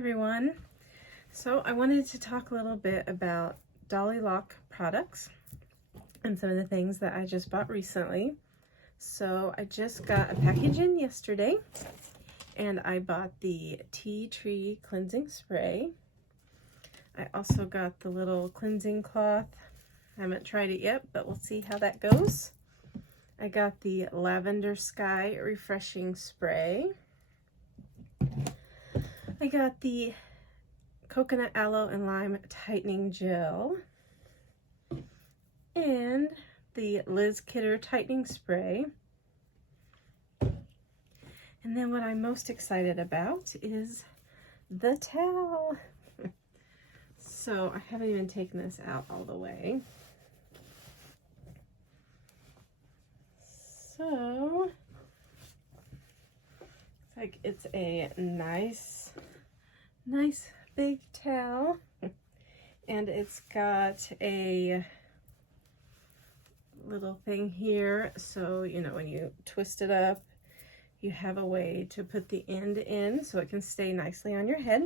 Everyone, so I wanted to talk a little bit about Dollylocks products and some of the things that I just bought recently. So I just got a package in yesterday and I bought the tea tree cleansing spray. I also got the little cleansing cloth. I haven't tried it yet, but we'll see how that goes. I got the lavender sky refreshing spray. I got the coconut aloe and lime tightening gel and the Liz Kidder tightening spray. And then what I'm most excited about is the towel. So I haven't even taken this out all the way. So it's like it's a nice big towel, and it's got a little thing here, so you know when you twist it up you have a way to put the end in so it can stay nicely on your head.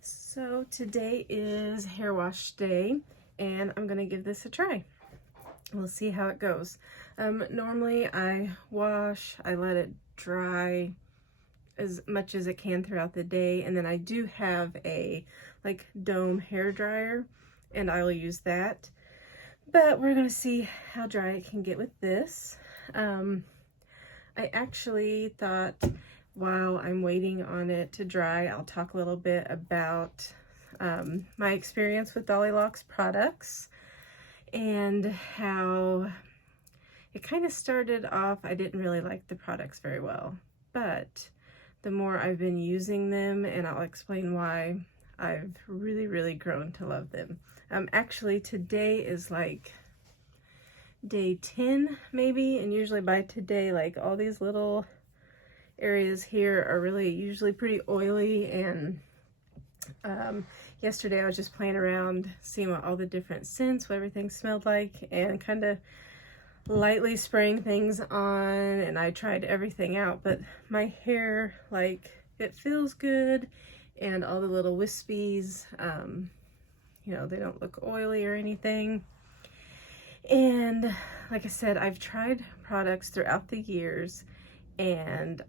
So today is hair wash day and I'm gonna give this a try. We'll see how it goes. Normally I wash, I let it dry as much as it can throughout the day, and then I do have a like dome hair dryer and I will use that, but we're gonna see how dry it can get with this. I actually thought while I'm waiting on it to dry, I'll talk a little bit about my experience with Dollylocks products and how it kind of started off. I didn't really like the products very well, but the more I've been using them, and I'll explain why, I've really grown to love them. Actually today is like day 10 maybe, and usually by today like all these little areas here are really usually pretty oily, and yesterday I was just playing around seeing what all the different scents, what everything smelled like, and kind of lightly spraying things on, and I tried everything out, but my hair, like, it feels good, and all the little wispies, you know, they don't look oily or anything. And like I said, I've tried products throughout the years, and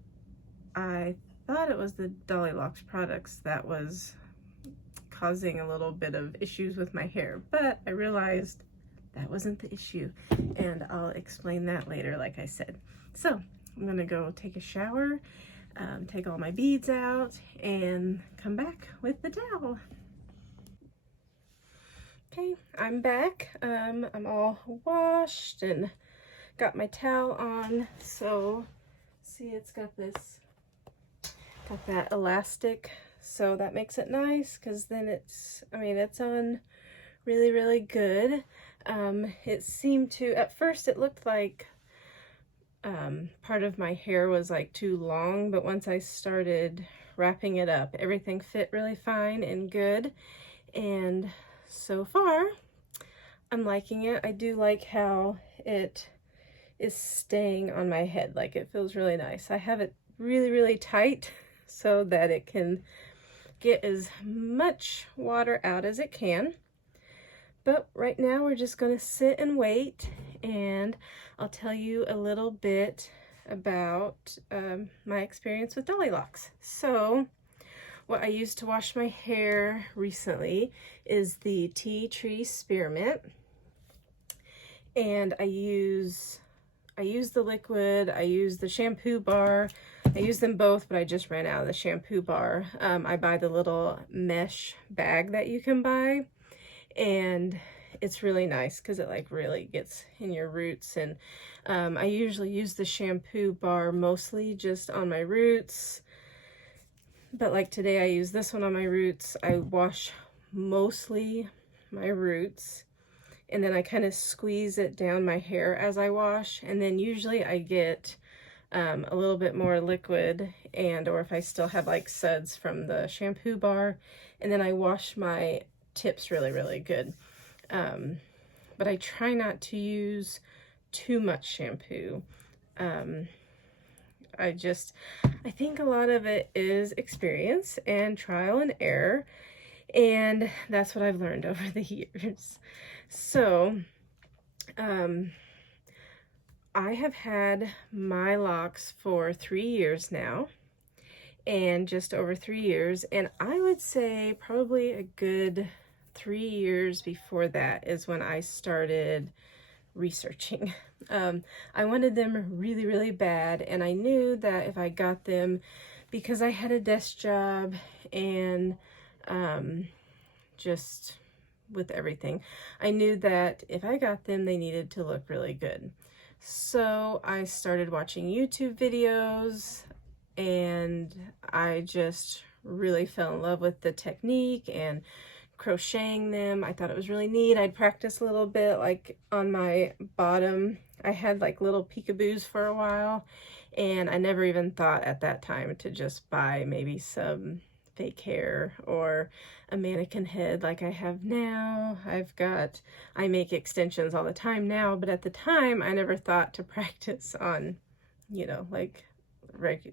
I thought it was the Dollylocks products that was causing a little bit of issues with my hair, but I realized that wasn't the issue, and I'll explain that later, like I said. So I'm gonna go take a shower, take all my beads out, and come back with the towel. Okay, I'm back. I'm all washed and got my towel on. So see, it's got that elastic, so that makes it nice, because then it's on really good. It seemed to, at first it looked like part of my hair was like too long, but once I started wrapping it up, everything fit really fine and good, and so far I'm liking it. I do like how it is staying on my head, like it feels really nice. I have it really tight so that it can get as much water out as it can. But right now we're just going to sit and wait, and I'll tell you a little bit about my experience with Dollylocks. So what I used to wash my hair recently is the tea tree spearmint, and I use the liquid, I use the shampoo bar. I use them both, but I just ran out of the shampoo bar. I buy the little mesh bag that you can buy, and it's really nice because it like really gets in your roots. And I usually use the shampoo bar mostly just on my roots, but like today I use this one on my roots. I wash mostly my roots, and then I kind of squeeze it down my hair as I wash, and then usually I get a little bit more liquid, and or if I still have like suds from the shampoo bar, and then I wash my tips really good. But I try not to use too much shampoo. I think a lot of it is experience and trial and error, and that's what I've learned over the years. So, I have had my locks for 3 years now, and just over 3 years, and I would say probably a good 3 years before that is when I started researching. I wanted them really, really bad, and I knew that if I got them, because I had a desk job and just with everything, I knew that if I got them, they needed to look really good. So I started watching YouTube videos, and I just really fell in love with the technique and crocheting them. I thought it was really neat. I'd practice a little bit, like on my bottom. I had like little peekaboos for a while, and I never even thought at that time to just buy maybe some fake hair or a mannequin head like I have now. I make extensions all the time now, but at the time I never thought to practice on, you know, like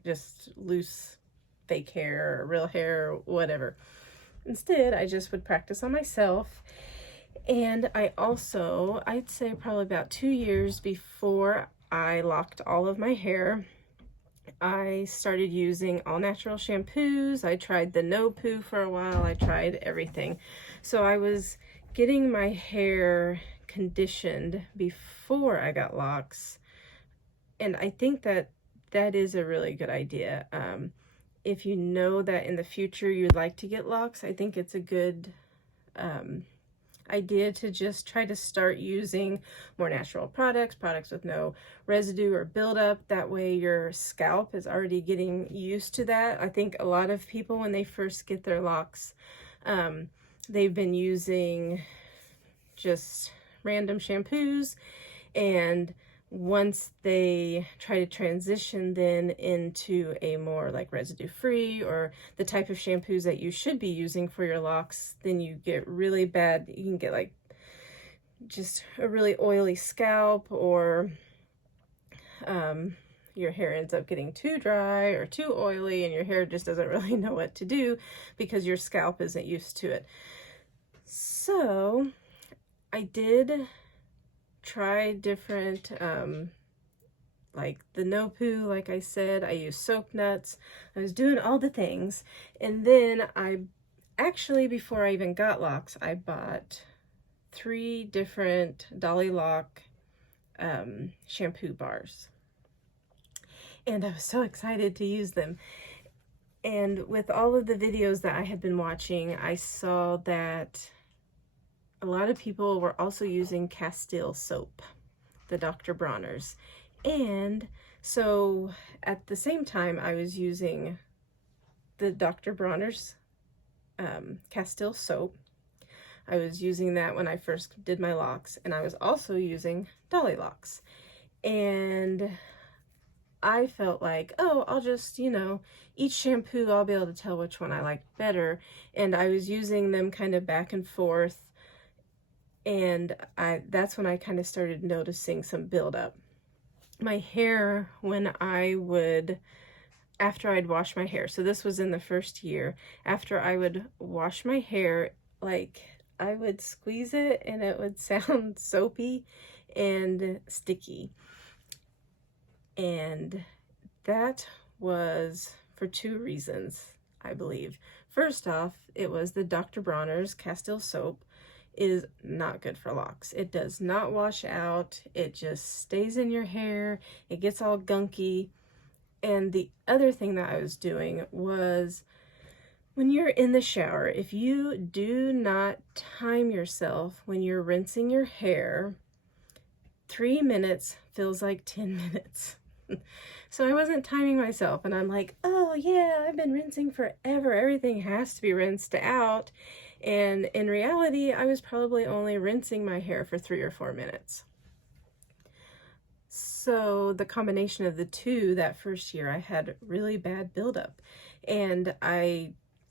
just loose fake hair or real hair or whatever. Instead, I just would practice on myself. And I also, I'd say probably about 2 years before I locked all of my hair, I started using all natural shampoos. I tried the no poo for a while. I tried everything. So I was getting my hair conditioned before I got locks. And I think that that is a really good idea. If you know that in the future you'd like to get locks, I think it's a good idea to just try to start using more natural products with no residue or buildup. That way your scalp is already getting used to that. I think a lot of people, when they first get their locks, they've been using just random shampoos, and once they try to transition then into a more like residue free or the type of shampoos that you should be using for your locks, then you get really bad. You can get like just a really oily scalp, or your hair ends up getting too dry or too oily, and your hair just doesn't really know what to do because your scalp isn't used to it. So I did try different, like the no poo, like I said, I used soap nuts. I was doing all the things. And then actually, before I even got locks, I bought 3 different Dollylock shampoo bars. And I was so excited to use them. And with all of the videos that I had been watching, I saw that a lot of people were also using Castile soap, the Dr. Bronner's. And so at the same time, I was using the Dr. Bronner's Castile soap. I was using that when I first did my locks, and I was also using Dollylocks. And I felt like, oh, I'll just, you know, each shampoo, I'll be able to tell which one I like better. And I was using them kind of back and forth. And that's when I kind of started noticing some buildup. My hair, after I'd wash my hair, so this was in the first year, after I would wash my hair, like I would squeeze it and it would sound soapy and sticky. And that was for 2 reasons, I believe. First off, it was the Dr. Bronner's Castile soap is not good for locks. It does not wash out. It just stays in your hair. It gets all gunky. And the other thing that I was doing was, when you're in the shower, if you do not time yourself when you're rinsing your hair, 3 minutes feels like 10 minutes. So I wasn't timing myself, and I'm like, oh yeah, I've been rinsing forever. Everything has to be rinsed out. And in reality, I was probably only rinsing my hair for 3 or 4 minutes. So the combination of the two, that first year, I had really bad buildup. And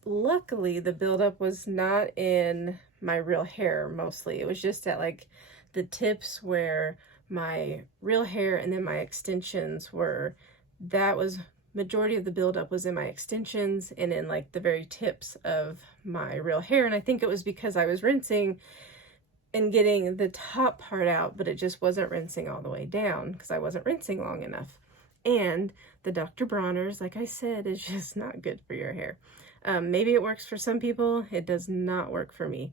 luckily, the buildup was not in my real hair mostly. It was just at like the tips where my real hair and then my extensions were. That was majority of the buildup was in my extensions and in like the very tips of my real hair. And I think it was because I was rinsing and getting the top part out, but it just wasn't rinsing all the way down because I wasn't rinsing long enough. And the Dr. Bronner's, like I said, is just not good for your hair. Maybe it works for some people. It does not work for me.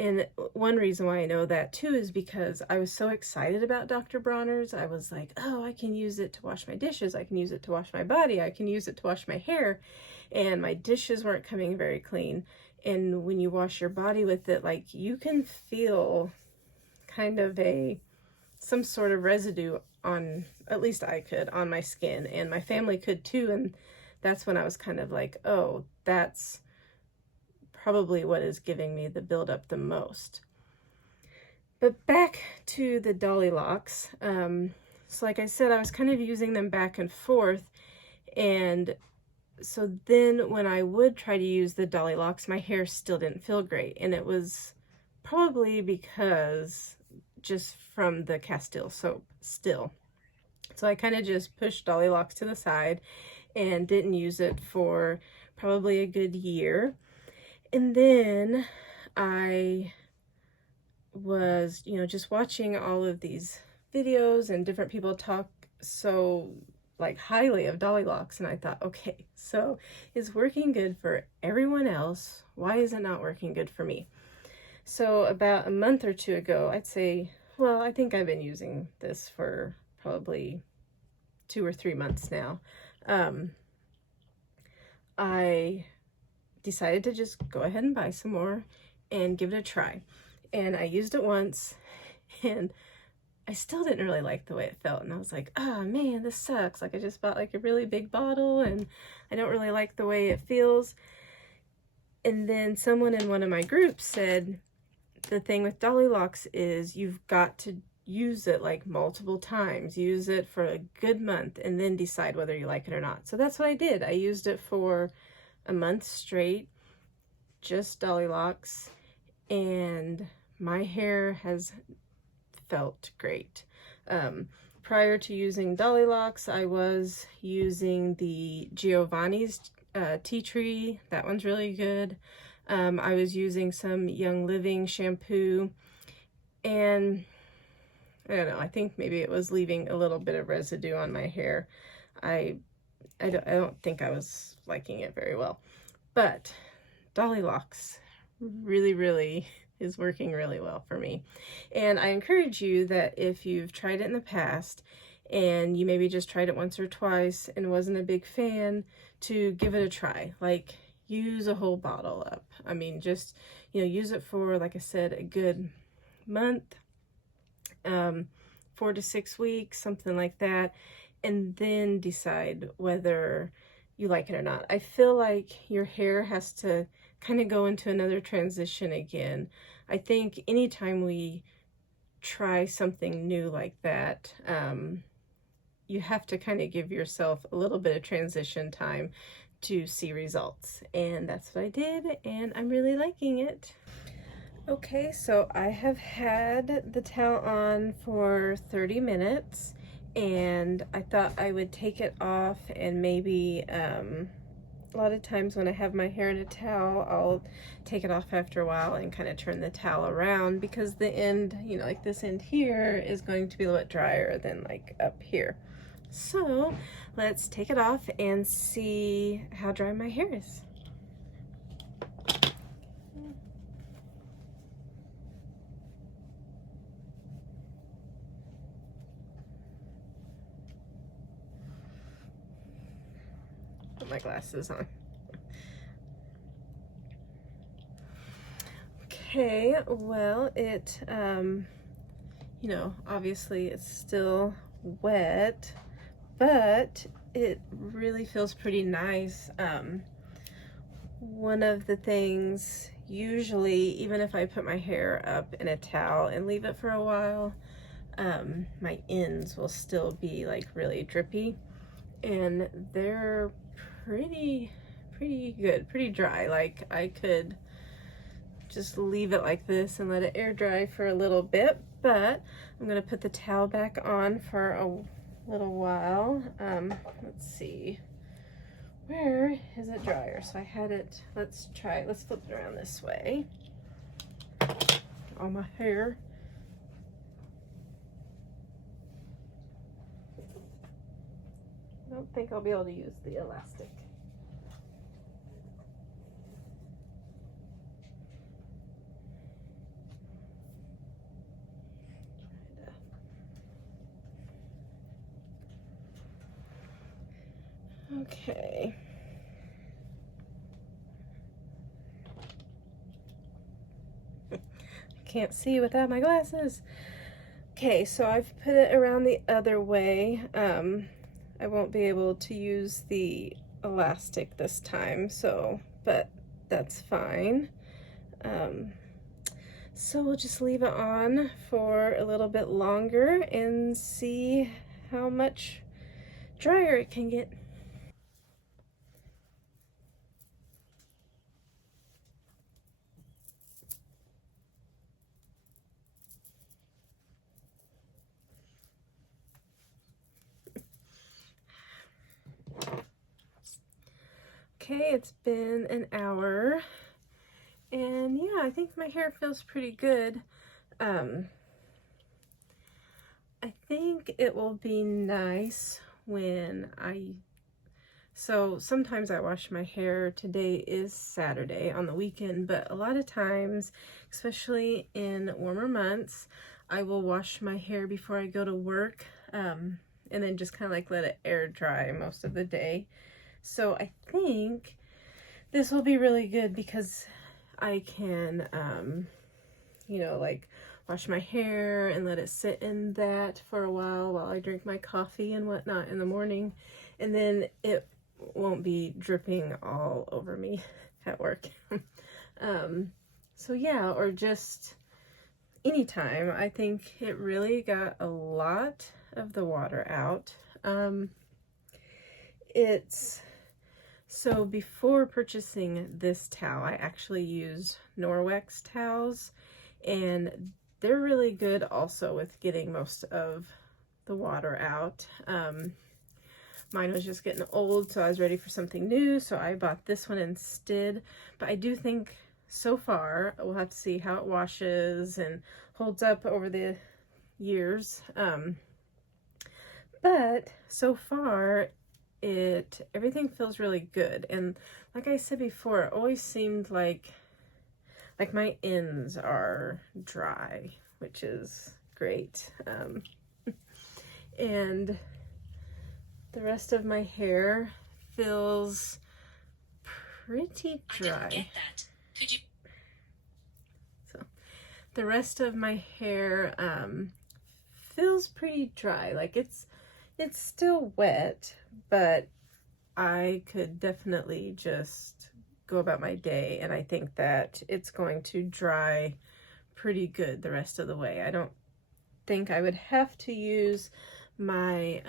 And one reason why I know that too is because I was so excited about Dr. Bronner's. I was like, oh, I can use it to wash my dishes. I can use it to wash my body. I can use it to wash my hair. And my dishes weren't coming very clean. And when you wash your body with it, like you can feel kind of some sort of residue on, at least I could, on my skin, and my family could too. And that's when I was kind of like, oh, that's probably what is giving me the buildup the most. But back to the Dollylocks. So like I said, I was kind of using them back and forth. And so then when I would try to use the Dollylocks, my hair still didn't feel great. And it was probably because just from the Castile soap still. So I kind of just pushed Dollylocks to the side and didn't use it for probably a good year. And then I was, just watching all of these videos and different people talk so like highly of Dollylocks, and I thought, okay, so it's working good for everyone else. Why is it not working good for me? So about a month or two ago, I'd say, well, I think I've been using this for probably 2 or 3 months now. I decided to just go ahead and buy some more and give it a try. And I used it once, and I still didn't really like the way it felt. And I was like, oh man, this sucks. Like I just bought like a really big bottle and I don't really like the way it feels. And then someone in one of my groups said, the thing with Dollylocks is you've got to use it like multiple times. Use it for a good month and then decide whether you like it or not. So that's what I did. I used it for a month straight, just Dollylocks, and my hair has felt great. Prior to using Dollylocks, I was using the Giovanni's Tea Tree. That one's really good. I was using some Young Living shampoo, and I don't know, I think maybe it was leaving a little bit of residue on my hair. I don't think I was liking it very well, but Dollylocks really is working really well for me. And I encourage you that if you've tried it in the past and you maybe just tried it once or twice and wasn't a big fan, to give it a try. Like, use a whole bottle up. I mean, just, use it for, like I said, a good month, 4 to 6 weeks, something like that, and then decide whether you like it or not. I feel like your hair has to kind of go into another transition again. I think anytime we try something new like that, you have to kind of give yourself a little bit of transition time to see results. And that's what I did, and I'm really liking it. Okay, so I have had the towel on for 30 minutes, and I thought I would take it off, and maybe a lot of times when I have my hair in a towel, I'll take it off after a while and kind of turn the towel around, because the end, like this end here is going to be a little bit drier than like up here. So let's take it off and see how dry my hair is. Put my glasses on. Okay, well, it, obviously it's still wet, but it really feels pretty nice. One of the things, usually, even if I put my hair up in a towel and leave it for a while, my ends will still be like really drippy, and they're pretty good, pretty dry. Like, I could just leave it like this and let it air dry for a little bit, but I'm gonna put the towel back on for little while. Let's see, where is it drier? So I had it, let's flip it around this way. All my hair. I don't think I'll be able to use the elastic. Okay. Can't see without my glasses. Okay, so I've put it around the other way. I won't be able to use the elastic this time, so, but that's fine. So we'll just leave it on for a little bit longer and see how much drier it can get. Okay, it's been an hour, and yeah, I think my hair feels pretty good. I think it will be nice when so sometimes I wash my hair. Today is Saturday on the weekend, but a lot of times, especially in warmer months, I will wash my hair before I go to work, and then just kind of like let it air dry most of the day. So I think this will be really good because I can, you know, like wash my hair and let it sit in that for a while I drink my coffee and whatnot in the morning. And then it won't be dripping all over me at work. So yeah, or just anytime. I think it really got a lot of the water out. So before purchasing this towel, I actually used Norwex towels, and they're really good also with getting most of the water out. Mine was just getting old, so I was ready for something new, so I bought this one instead. But I do think so far, we'll have to see how it washes and holds up over the years. But so far, everything feels really good. And like I said before, it always seemed like my ends are dry, which is great. And the rest of my hair feels pretty dry. I didn't get that. Could you? So the rest of my hair feels pretty dry. Like it's still wet, but I could definitely just go about my day, and I think that it's going to dry pretty good the rest of the way. I don't think I would have to use my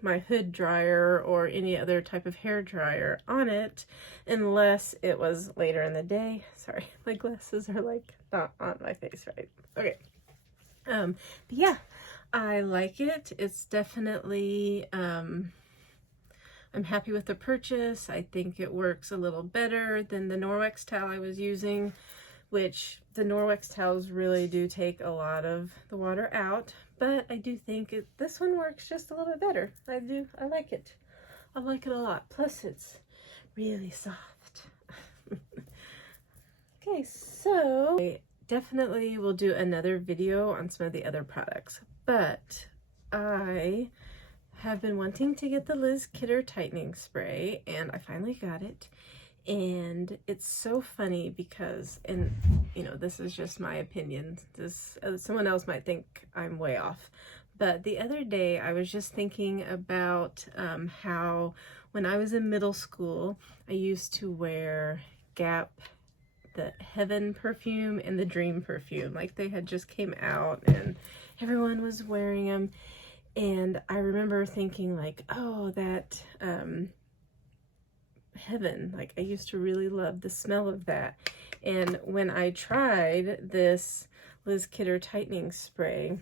my hood dryer or any other type of hair dryer on it unless it was later in the day. Sorry, my glasses are like not on my face right. Okay. But yeah, I like it. It's definitely, I'm happy with the purchase. I think it works a little better than the Norwex towel I was using, which the Norwex towels really do take a lot of the water out, but I do think this one works just a little bit better. I like it. I like it a lot. Plus it's really soft. Okay, so I definitely will do another video on some of the other products, but I have been wanting to get the Liz Kidder tightening spray, and I finally got it. And it's so funny because, and you know, this is just my opinion, someone else might think I'm way off, but the other day I was just thinking about how when I was in middle school I used to wear Gap, the Heaven perfume and the Dream perfume. Like they had just came out and everyone was wearing them, and I remember thinking like, oh, that Heaven, like I used to really love the smell of that. And when I tried this Liz Kidder tightening spray,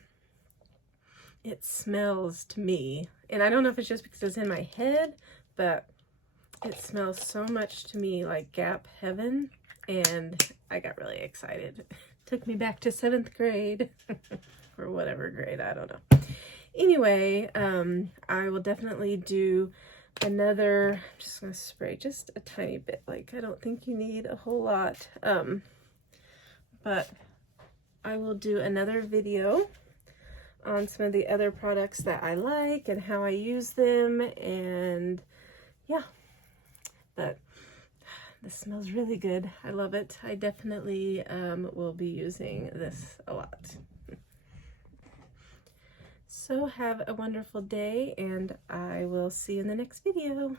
it smells to me, and I don't know if it's just because it's in my head, but it smells so much to me like Gap Heaven, and I got really excited. Took me back to 7th grade, or whatever grade, I don't know. Anyway, I will definitely do another, I'm just gonna spray just a tiny bit, like I don't think you need a whole lot, but I will do another video on some of the other products that I like and how I use them, and yeah, but this smells really good. I love it. I definitely will be using this a lot. So have a wonderful day, and I will see you in the next video.